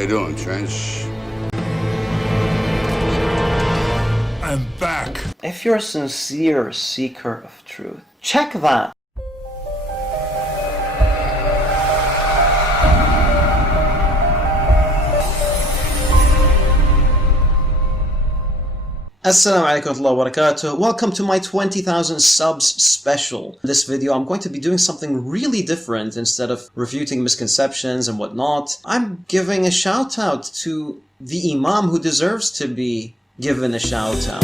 you doing, Trench? I'm back. If you're a sincere seeker of truth, check that. Assalamu alaikum wa barakatuh. Welcome to my 20,000 subs special. In this video, I'm going to be doing something really different. Instead of refuting misconceptions and whatnot, I'm giving a shout out to the Imam who deserves to be given a shout out.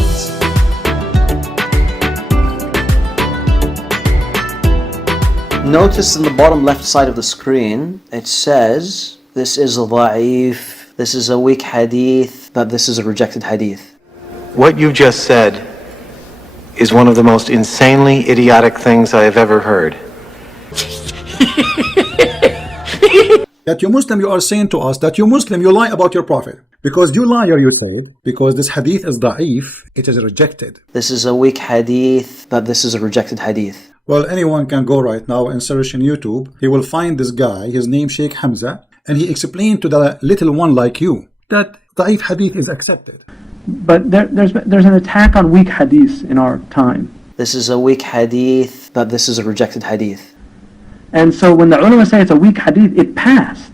Notice in the bottom left side of the screen, it says, this is a da'if, this is a weak hadith, that this is a rejected hadith. What you just said is one of the most insanely idiotic things I have ever heard. That you Muslim, you are saying to us that you Muslim, you lie about your Prophet. Because you liar, you said, because this hadith is da'if, it is rejected. This is a weak hadith, that this is a rejected hadith. Well, anyone can go right now and search in YouTube. He will find this guy, his name Sheikh Hamza, and he explained to the little one like you that da'if hadith is accepted. But there's an attack on weak hadiths in our time. This is a weak hadith, that this is a rejected hadith. And so when the ulama say it's a weak hadith, it passed.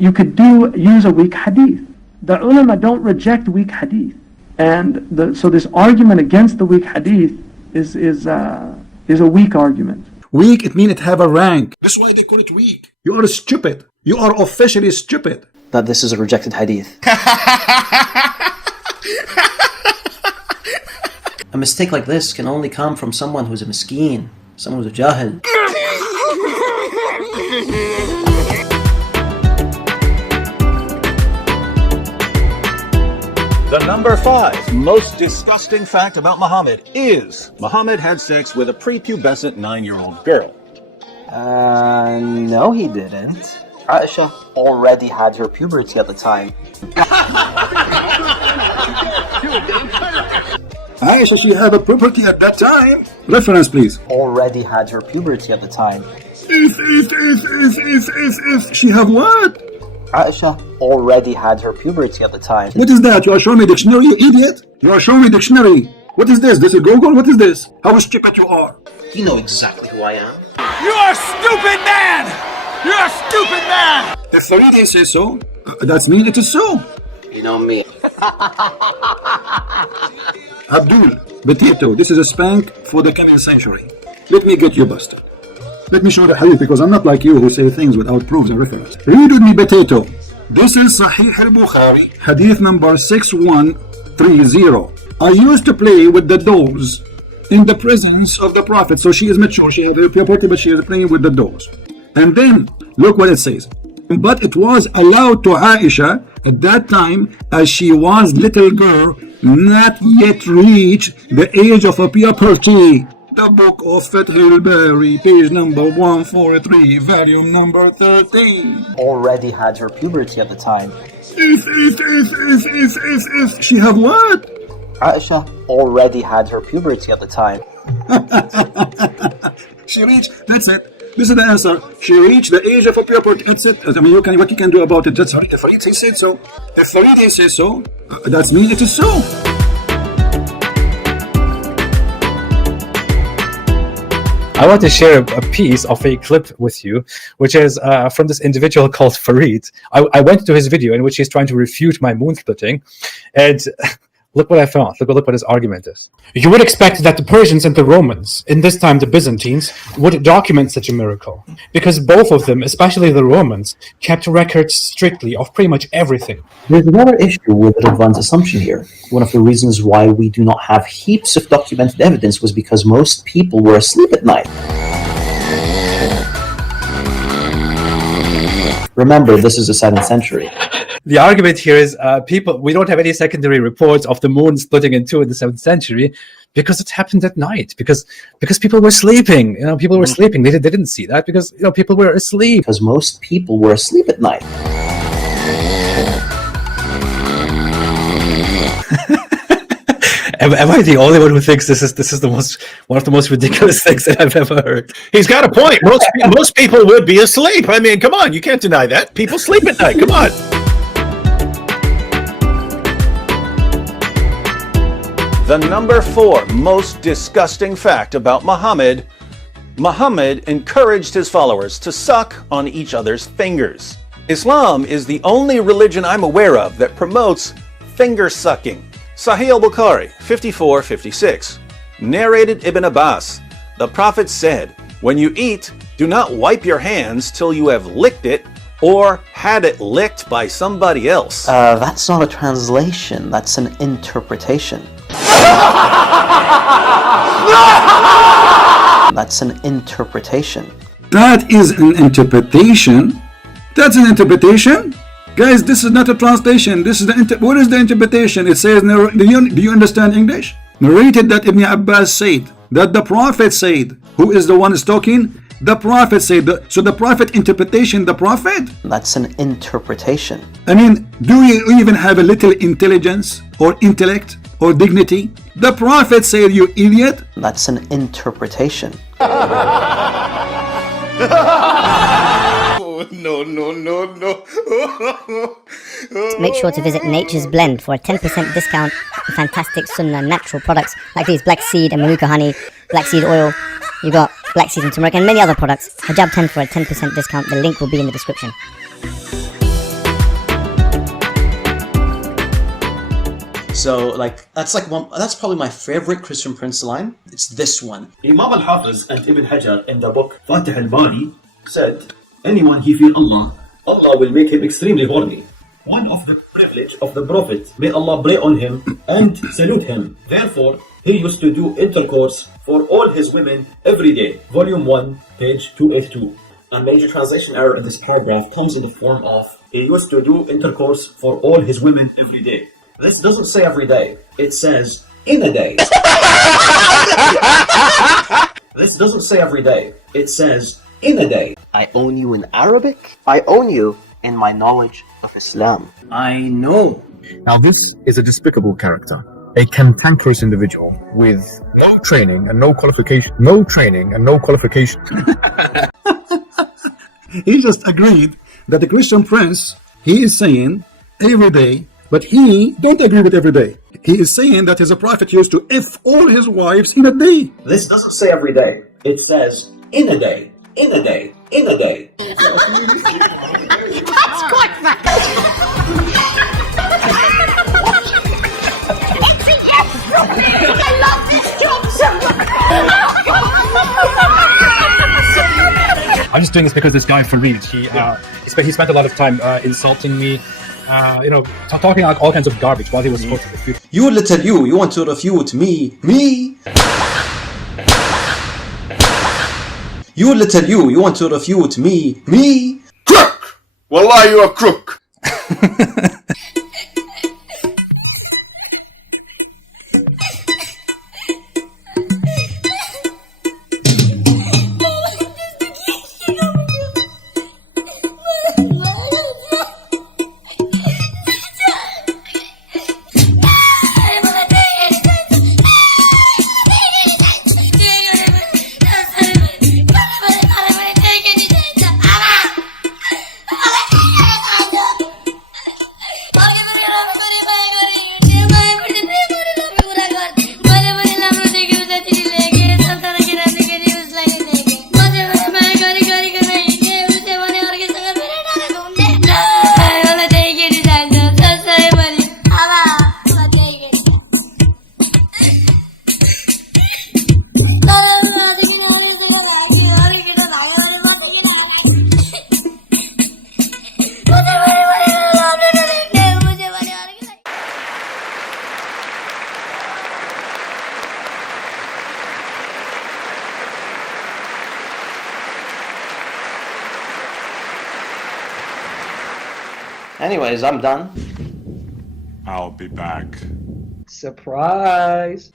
You could use a weak hadith. The ulama don't reject weak hadith. And so this argument against the weak hadith is a weak argument. Weak, it means it have a rank. That's why they call it weak. You are stupid. You are officially stupid. That this is a rejected hadith. A mistake like this can only come from someone who's a miskeen, someone who's a jahil. The number 5 most disgusting fact about Muhammad is Muhammad had sex with a prepubescent 9-year-old girl. No he didn't. Aisha already had her puberty at the time. Aisha, she had a puberty at that time. Reference, please. Already had her puberty at the time. If. She have what? Aisha already had her puberty at the time. What is that? You are showing me dictionary, you idiot? You are showing me dictionary. What is this? This is Google? What is this? How stupid you are. You know exactly who I am. You are a stupid man! You're a stupid man! If Farida says so, that means it is so. You know me. Abdul, potato, this is a spank for the coming century. Let me get you busted. Let me show the hadith, because I'm not like you who say things without proofs and reference. Read with me, potato. This is Sahih al-Bukhari, hadith number 6130. I used to play with the dogs in the presence of the Prophet. So she is mature, she had her puberty, but she is playing with the dogs. And then, look what it says. But it was allowed to Aisha at that time, as she was little girl, not yet reached the age of a puberty. The book of Fath al-Bari, page number 143, volume number 13. Already had her puberty at the time. If. She have what? Aisha already had her puberty at the time. She reached, that's it. This is the answer. She reached the age of a puberty. That's it. I mean, what you can do about it. That's if Farid said so. If Farid says so, that means it is so. I want to share a piece of a clip with you, which is from this individual called Farid. I went to his video in which he's trying to refute my moon splitting, and look what I found. Look what his argument is. You would expect that the Persians and the Romans, in this time the Byzantines, would document such a miracle, because both of them, especially the Romans, kept records strictly of pretty much everything. There's another issue with Ridwan's assumption here. One of the reasons why we do not have heaps of documented evidence was because most people were asleep at night. Remember, this is the 7th century. The argument here is we don't have any secondary reports of the moon splitting in two in the 7th century because it happened at night, because people were sleeping. People were sleeping. They didn't see that because people were asleep. Because most people were asleep at night. Am I the only one who thinks this is one of the most ridiculous things that I've ever heard? He's got a point. Most people would be asleep. I mean, come on, you can't deny that. People sleep at night. Come on. The number 4 most disgusting fact about Muhammad: Muhammad encouraged his followers to suck on each other's fingers. Islam is the only religion I'm aware of that promotes finger sucking. Sahih al-Bukhari 54:56. Narrated Ibn Abbas, the Prophet said, "When you eat, do not wipe your hands till you have licked it or had it licked by somebody else." That's not a translation, that's an interpretation. That's an interpretation. That is an interpretation. That's an interpretation. Guys, this is not a translation. This is what is the interpretation? It says, do you understand English? Narrated that Ibn Abbas said, that the Prophet said. Who is the one is talking? The Prophet said. So the Prophet interpretation, the Prophet? That's an interpretation. I mean, do you even have a little intelligence or intellect or dignity? The Prophet said, you idiot. That's an interpretation. Make sure to visit Nature's Blend for a 10% discount on fantastic Sunnah natural products like these black seed and manuka honey, black seed oil. You got black seed and turmeric and many other products. Hijab 10 for a 10% discount. The link will be in the description. So, that's probably my favorite Christian Prince line. It's this one. Imam al-Hafiz and Ibn Hajar in the book Fatih al-Bari said, anyone he fear Allah, Allah will make him extremely horny. One of the privilege of the Prophet, may Allah pray on him and salute him. Therefore, he used to do intercourse for all his women every day. Volume 1, page 282. A major translation error in this paragraph comes in the form of, he used to do intercourse for all his women every day. This doesn't say every day. It says in a day. This doesn't say every day. It says in a day. I own you in Arabic. I own you in my knowledge of Islam. I know. Now this is a despicable character, a cantankerous individual with no training and no qualification. No training and no qualification. He just agreed that the Christian Prince, he is saying every day, but he don't agree with every day. He is saying that his prophet used to F all his wives in a day. This doesn't say every day. It says in a day. In a day. In a day. That's quite fast. I love this job so much. I'm just doing this because this guy Farid, he spent a lot of time insulting me, talking like all kinds of garbage while he was supposed to refute. You little you want to refute me? You little you want to refute me? Crook! Wallah, you a crook! Anyways, I'm done. I'll be back. Surprise!